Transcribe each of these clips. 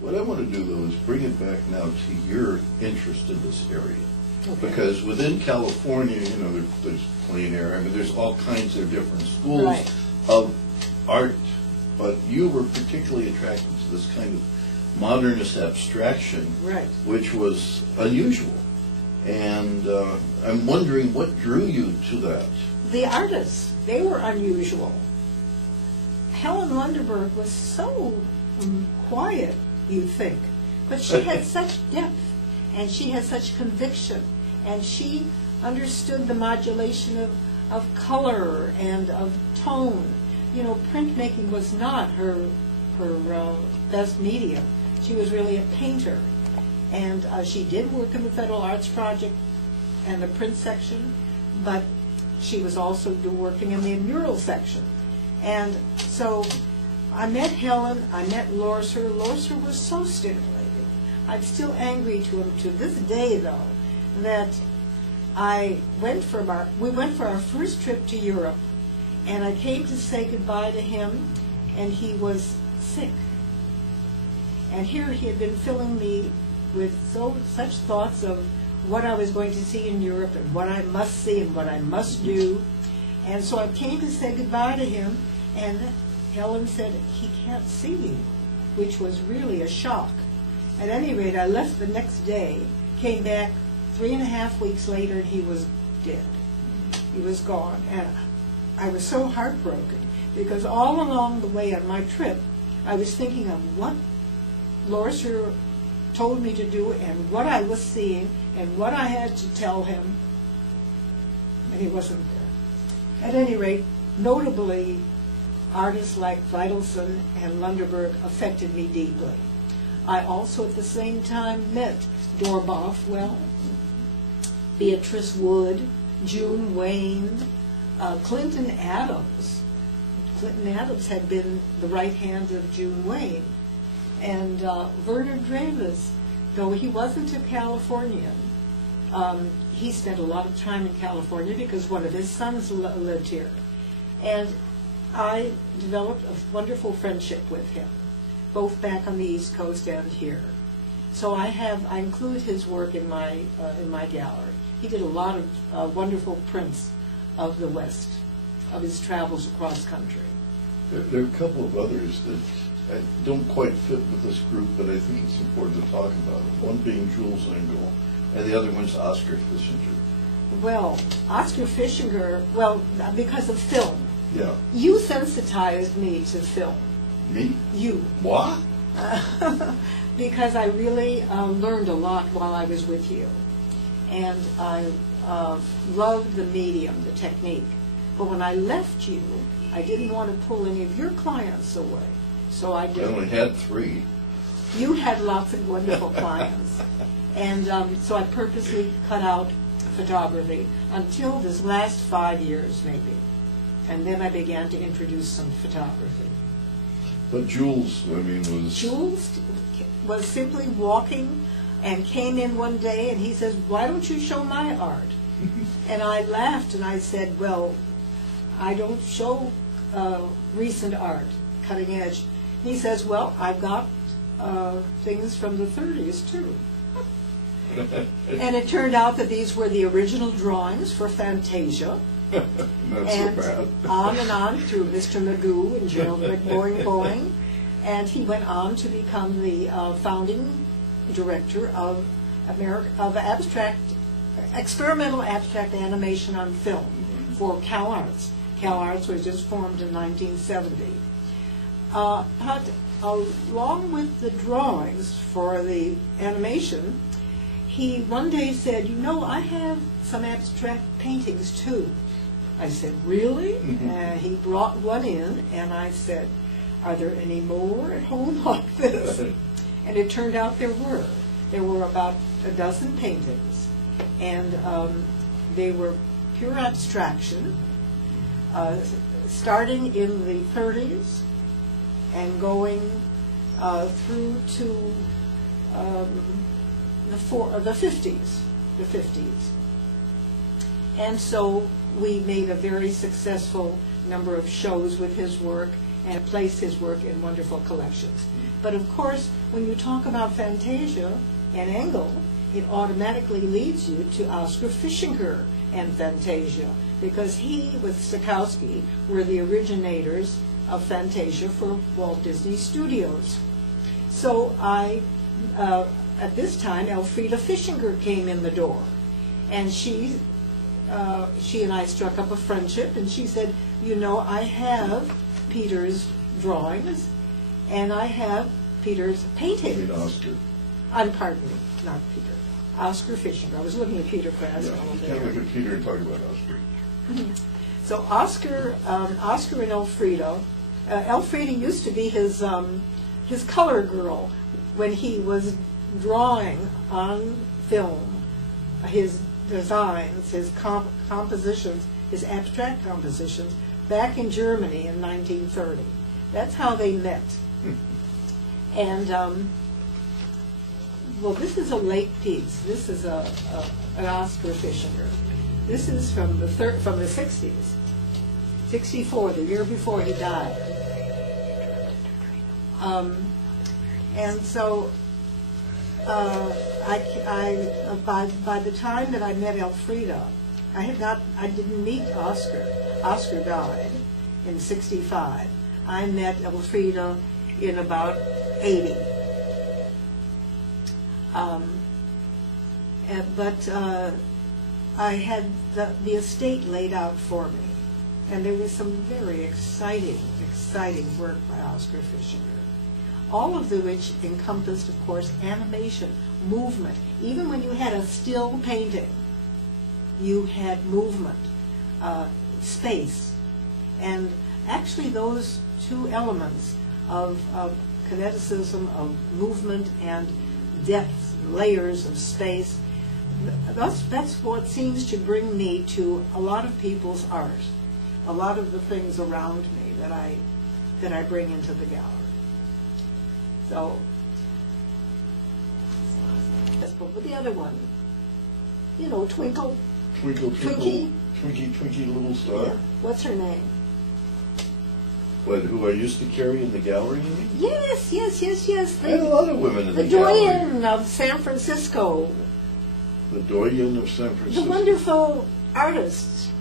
What I want to do, though, is bring it back now to your interest in this area. Okay. Because within California, you know, there's plein air, I mean, there's all kinds of different schools Right. of art, but you were particularly attracted to this kind of modernist abstraction, Right. which was unusual. And I'm wondering what drew you to that. The artists, they were unusual. Helen Lunderberg was so quiet, you'd think, but she had such depth, and she had such conviction, and she understood the modulation of color and of tone. You know, printmaking was not her best medium. She was really a painter, and she did work in the Federal Arts Project and the print section, but she was also working in the mural section. And so I met Helen, I met Lorser. Lorser was so stimulating. I'm still angry to him to this day, though, that we went for our first trip to Europe, and I came to say goodbye to him, and he was sick. And here he had been filling me with such thoughts of what I was going to see in Europe and what I must see and what I must do. And so I came to say goodbye to him, and Helen said, he can't see you, which was really a shock. At any rate, I left the next day, came back 3.5 weeks later, and he was dead. He was gone. And I was so heartbroken, because all along the way on my trip, I was thinking of what Lorser told me to do and what I was seeing and what I had to tell him, and he wasn't there. At any rate, notably, artists like Vitelson and Lunderberg affected me deeply. I also at the same time met Dorboff, Beatrice Wood, June Wayne, Clinton Adams. Clinton Adams had been the right hand of June Wayne. And Werner Dreves, though he wasn't a Californian, he spent a lot of time in California because one of his sons lived here. And I developed a wonderful friendship with him, both back on the East Coast and here. So I include his work in my gallery. He did a lot of wonderful prints of the West, of his travels across country. There are a couple of others that don't quite fit with this group, but I think it's important to talk about them. One being Jules Engel, and the other one's Oscar Fischinger. Well, Oscar Fischinger, because of film. Yeah. You sensitized me to film. Me? You. What? Because I really learned a lot while I was with you. And I loved the medium, the technique. But when I left you, I didn't want to pull any of your clients away. So I did. I only had 3. You had lots of wonderful clients. And so I purposely cut out photography until this last 5 years, maybe. And then I began to introduce some photography. But Jules, was... Jules was simply walking and came in one day and he says, why don't you show my art? And I laughed and I said, well, I don't show recent art, cutting edge. And he says, well, I've got things from the 30s too. And it turned out that these were the original drawings for Fantasia. Not And so bad. on through Mr. Magoo and Gerald McBoing Boing. And he went on to become the founding director of experimental abstract animation on film for Cal Arts. Cal Arts was just formed in 1970. But along with the drawings for the animation, he one day said, I have some abstract paintings too. I said, really? And he brought one in, and I said, are there any more at home like this? And it turned out there were. There were about a dozen paintings, and they were pure abstraction, starting in the 30s and going through to the 50s. And so we made a very successful number of shows with his work, and place his work in wonderful collections. But of course, when you talk about Fantasia and Engel, it automatically leads you to Oscar Fischinger and Fantasia, because he with Stokowski were the originators of Fantasia for Walt Disney Studios. So at this time, Elfrieda Fischinger came in the door, and she and I struck up a friendship, and she said, you know, I have Peter's drawings, and I have Peter's paintings. I mean, Oscar. Pardon me, not Peter. Oscar Fischinger. I was looking at Peter Krasnow. Yeah, you can't look at Peter and talk about Oscar. So Oscar and Elfrieda. Elfrieda used to be his color girl when he was drawing on film his designs, his compositions, his abstract compositions back in Germany in 1930. That's how they met. And well, this is a late piece. This is an Oscar Fischinger. This is from the 60s, 64, the year before he died. And so by the time that I met Elfrieda, I didn't meet Oscar. Oscar died in 65. I met Elfrieda in about 80. But I had the estate laid out for me, and there was some very exciting work by Oscar Fischinger. All of which encompassed, of course, animation, movement. Even when you had a still painting, you had movement, space. And actually those two elements of kineticism, of movement and depth, layers of space, that's what seems to bring me to a lot of people's art, a lot of the things around me that I bring into the gallery. So, let's go with the other one. You know, Twinkle. Twinkle, Twinkie. Twinkie, Twinkie, little star. Yeah. What's her name? What, who I used to carry in the gallery, you mean? Yes. I had a lot of women in the The gallery. doyen of San Francisco. The doyen of San The Francisco. wonderful artist.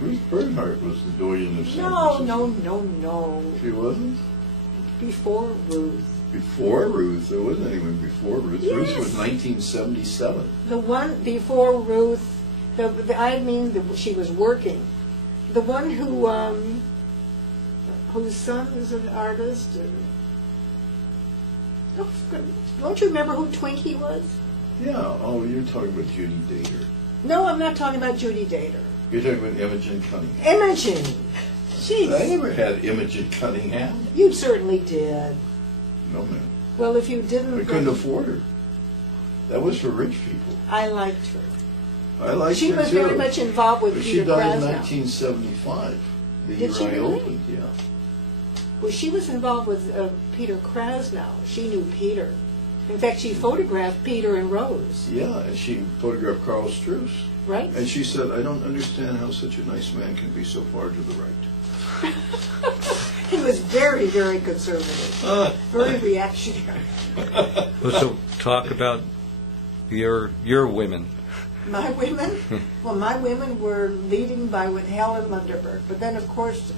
Ruth Bernhardt was the doyen of San No. Francisco. She wasn't? Before Ruth. Before Ruth. There wasn't anyone before Ruth. Yes. Ruth was 1977. The one before Ruth, she was working. The one whose son is an artist. Don't you remember who Twinkie was? Yeah. Oh, you're talking about Judy Dater. No, I'm not talking about Judy Dater. You're talking about Imogen Cunningham. Imogen. Jeez. I never had Imogen Cunningham. You certainly did. No, man. Well, if you didn't... I couldn't afford her. That was for rich people. I liked her. I liked her She was too. very much involved with But Peter she died in Krasnow. 1975, the Did year she I really? opened. Yeah. Well, she was involved with Peter Krasnow. She knew Peter. In fact, she photographed Peter and Rose. Yeah, and she photographed Carl Struess. Right? And she said, I don't understand how such a nice man can be so far to the right. He was very, very conservative. Very reactionary. So talk about your women. My women? Well, my women were leading with Helen Lunderberg. But then, of course,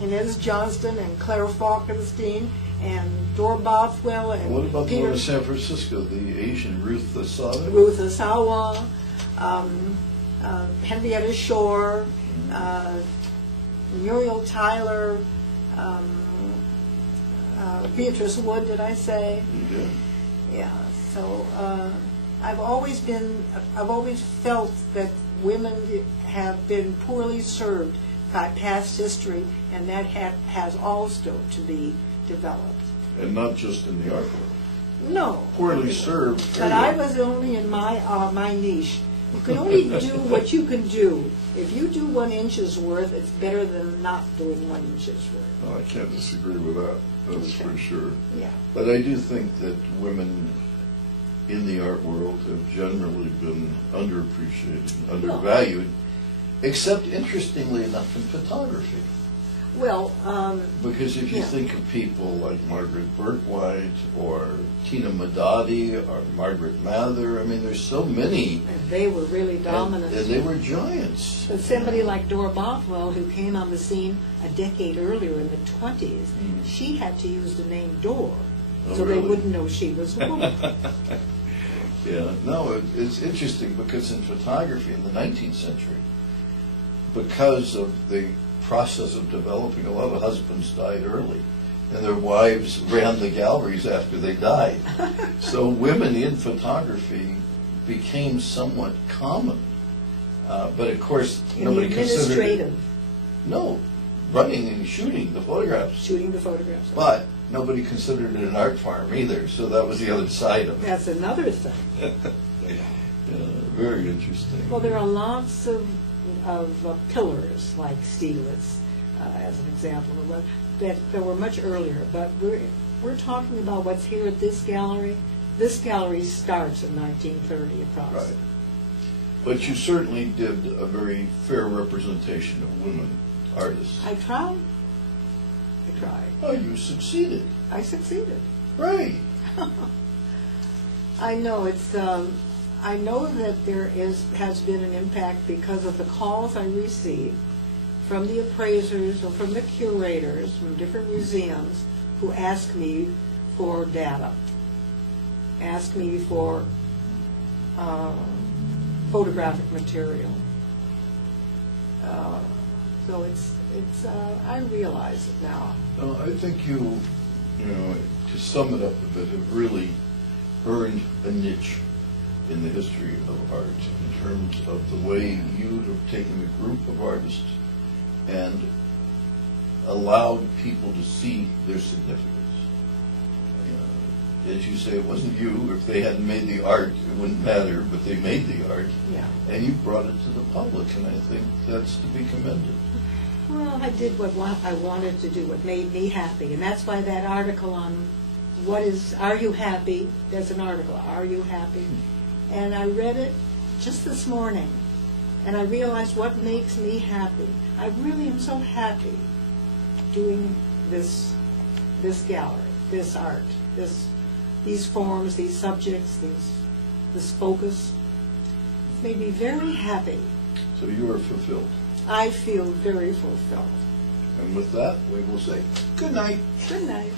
Inez Johnston and Claire Falkenstein and Dora Bothwell and What about the Peter one in San Francisco, the Asian Ruth Asada? Ruth Asawa, Henrietta Shore, Muriel Tyler, Beatrice Wood, did I say? You did. Yeah, so I've always felt that women have been poorly served by past history, and that has also to be developed. And not just in the art world. No. Poorly served. But I was only in my niche. You can only do what you can do. If you do 1 inch's worth, it's better than not doing 1 inch's worth. Oh, I can't disagree with that. That's Okay. for sure. Yeah. But I do think that women in the art world have generally been underappreciated, undervalued, except, interestingly enough, in photography. Well, Because if you Yeah. think of people like Margaret Berkwhite or Tina Madati or Margaret Mather, I mean, there's so many. they were really dominant. And they were giants. But somebody like Dora Bothwell, who came on the scene a decade earlier in the 20s, she had to use the name Dor, Oh, so they really? wouldn't know she was a woman. Yeah, no, it's interesting because in photography in the 19th century, because of the process of developing, a lot of husbands died early, and their wives ran the galleries after they died. So women in photography became somewhat common. But of course, In the nobody considered it. administrative, No, running and shooting the photographs. shooting the photographs. But nobody considered it an art form either, so that was the other side of it. That's another thing. Very interesting. Well, there are lots of pillars like Stieglitz, as an example, that were much earlier. But we're talking about what's here at this gallery. This gallery starts in 1930 approximately. Right. But you certainly did a very fair representation of women artists. I tried. Oh, you succeeded. I succeeded. Right. I know it's. I know that there has been an impact because of the calls I receive from the appraisers or from the curators from different museums who ask me for data, ask me for photographic material. So it's. I realize it now. No, I think you know, to sum it up a bit, have really earned a niche in the history of art in terms of the way you have taken a group of artists and allowed people to see their significance. As you say, it wasn't you. If they hadn't made the art, it wouldn't matter, but they made the art. Yeah. And you brought it to the public, and I think that's to be commended. Well, I did what I wanted to do, what made me happy, and that's why that article on Are You Happy? There's an article, Are You Happy? And I read it just this morning, and I realized what makes me happy. I really am so happy doing this gallery, this art, these forms, these subjects, this focus. It's made me very happy. So you are fulfilled. I feel very fulfilled. And with that, we will say good night. Good night.